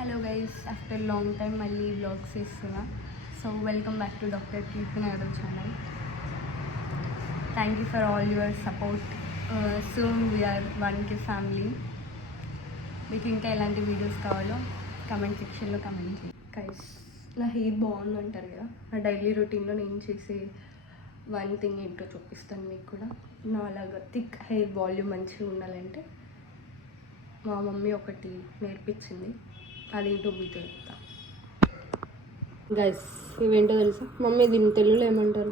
Hello guys, after long time మళ్ళీ vlogs చేస్తున్నా. So welcome back to doctor Keerthi Nagar channel. Thank you for all your support. Soon we are 1K family. మీకు ఇంకా ఎలాంటి videos కావాలో comment సెక్షన్లో comment చేయండి. Guys, నా హెయిర్ బాగుందంటారు కదా, నా డైలీ రొటీన్లో నేను చేసే వన్ థింగ్ ఏంటో చూపిస్తాను మీకు కూడా. నా అలాగా థిక్ హెయిర్ వాల్యూమ్ మంచిగా ఉండాలంటే మా మమ్మీ ఒకటి నేర్పించింది, అదేంటో మీతో చెప్తా. గైస్, ఇవేంటో తెలుసా? మమ్మీ దీన్ని తెలుగులో ఏమంటారు?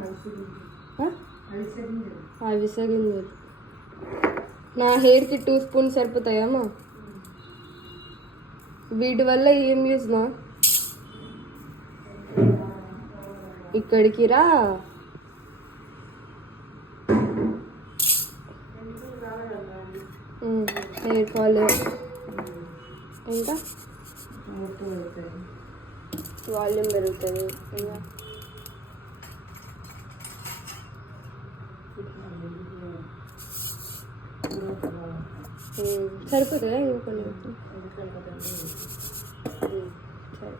అవిసె గింజలు. నా హెయిర్కి 2 స్పూన్స్ సరిపోతాయమ్మా. వీటి వల్ల ఏం యూజ్ మా? ఇక్కడికి రా. హెయిర్ ఫాల్, ఇంకా వాల్యూమ్ పెరుగుతుంది. ఇంకా సరిపోతుందా? ఇంకా కొన్ని సరే.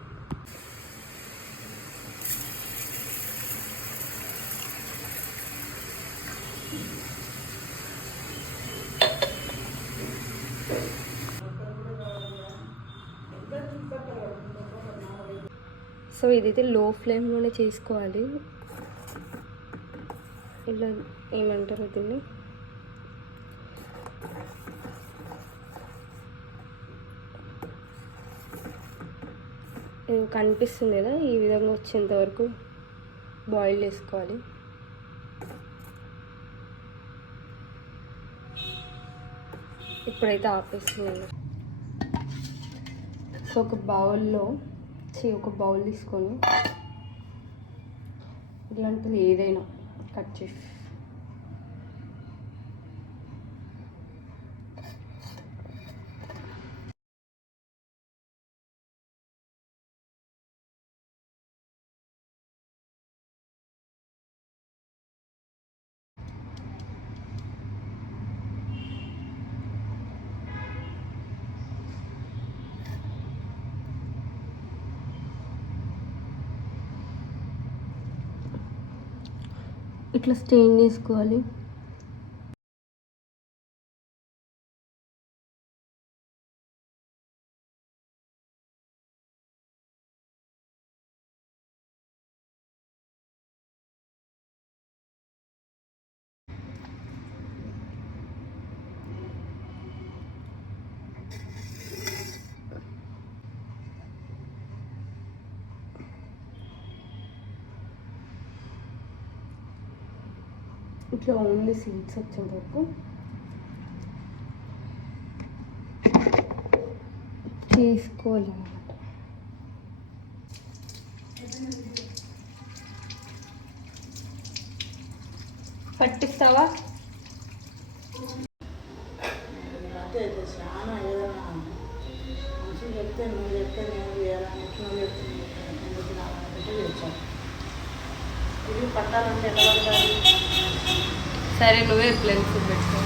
సో ఇదైతే లో ఫ్లేమ్లోనే చేసుకోవాలి. ఇలా ఏమంటారు దీన్ని, కనిపిస్తుంది కదా, ఈ విధంగా వచ్చేంత వరకు బాయిల్ చేసుకోవాలి. ఇప్పుడైతే ఆపేస్తున్నాను. సో ఒక బౌల్ తీసుకొని ఇట్లాంటిది ఏదైనా కట్ చేసి ఇట్లా స్టెయిన్ చేసుకోవాలి. ఇట్లా ఓన్లీ సీడ్స్ వచ్చేంత వరకు చేసుకోవాలన్నమాట. పట్టిస్తావా? చాలా ఏదైనా మంచిగా చెప్తే నువ్వు చెప్తే నేను చేయాలని నువ్వు చెప్తే చేస్తాను. ఇది పట్టాలంటే ఎట్లా పట్టాలి? సరే, నువ్వే ప్లెన్స్ పెట్టుకో.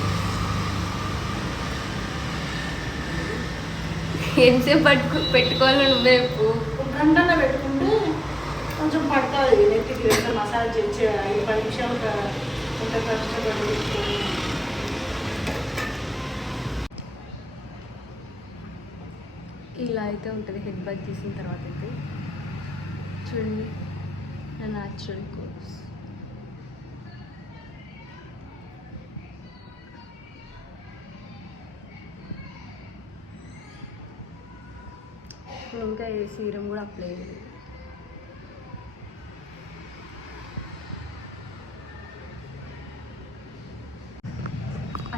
ఎంతసేపు పెట్టుకోవాలి నువ్వే. ఒక గంటలో పెట్టుకుంటే కొంచెం పడుతుంది. నెత్తికి ఎంత మసాజ్ చేసి 5-10 నిమిషాలు ఎంత కష్టపడి పెట్టుకోండి. ఇలా అయితే ఉంటుంది హెడ్ బాత్ చేసిన తర్వాత. అయితే చూడండి నా న్యాచురల్ కోర్స్. ఇంకా ఏ సీరం కూడా అప్లై చేయలేదు.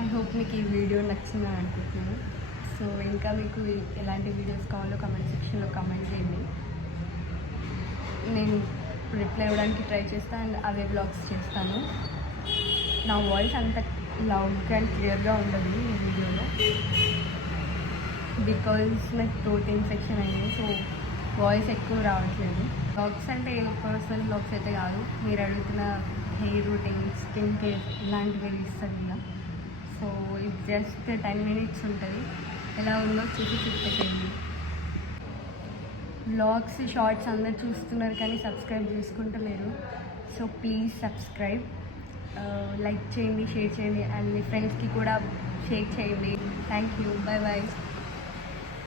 ఐ హోప్ మీకు ఈ వీడియో నచ్చిందని అనుకుంటున్నాను. సో ఇంకా మీకు ఎలాంటి వీడియోస్ కావాలో కమెంట్ సెక్షన్లో కమెంట్ చేయండి. నేను రిప్లై ఇవ్వడానికి ట్రై చేస్తాను అండ్ అవే బ్లాగ్స్ చేస్తాను. నా వాయిస్ అంత లౌడ్గా అండ్ క్లియర్గా ఉండదు ఈ వీడియోలో, బికాజ్ నాకు థ్రోట్ ఇన్ఫెక్షన్ అయింది. సో వాయిస్ ఎక్కువ రావట్లేదు. బ్లాగ్స్ అంటే పర్సనల్ బ్లాగ్స్ అయితే కాదు, మీరు అడుగుతున్న హెయిర్ రూటింగ్, స్కిన్ కేర్ ఇలాంటివి ఇస్తాను ఇలా. సో ఇది జస్ట్ 10 minutes ఉంటుంది. ఎలా ఉందో చూసి చెప్పేసేయండి. వ్లాగ్స్ షార్ట్స్ అందరు చూస్తున్నారు కానీ సబ్స్క్రైబ్ చేసుకుంటలేరు. సో ప్లీజ్ సబ్స్క్రైబ్, లైక్ చేయండి, షేర్ చేయండి అండ్ మీ ఫ్రెండ్స్కి కూడా షేర్ చేయండి. Thank you, bye bye.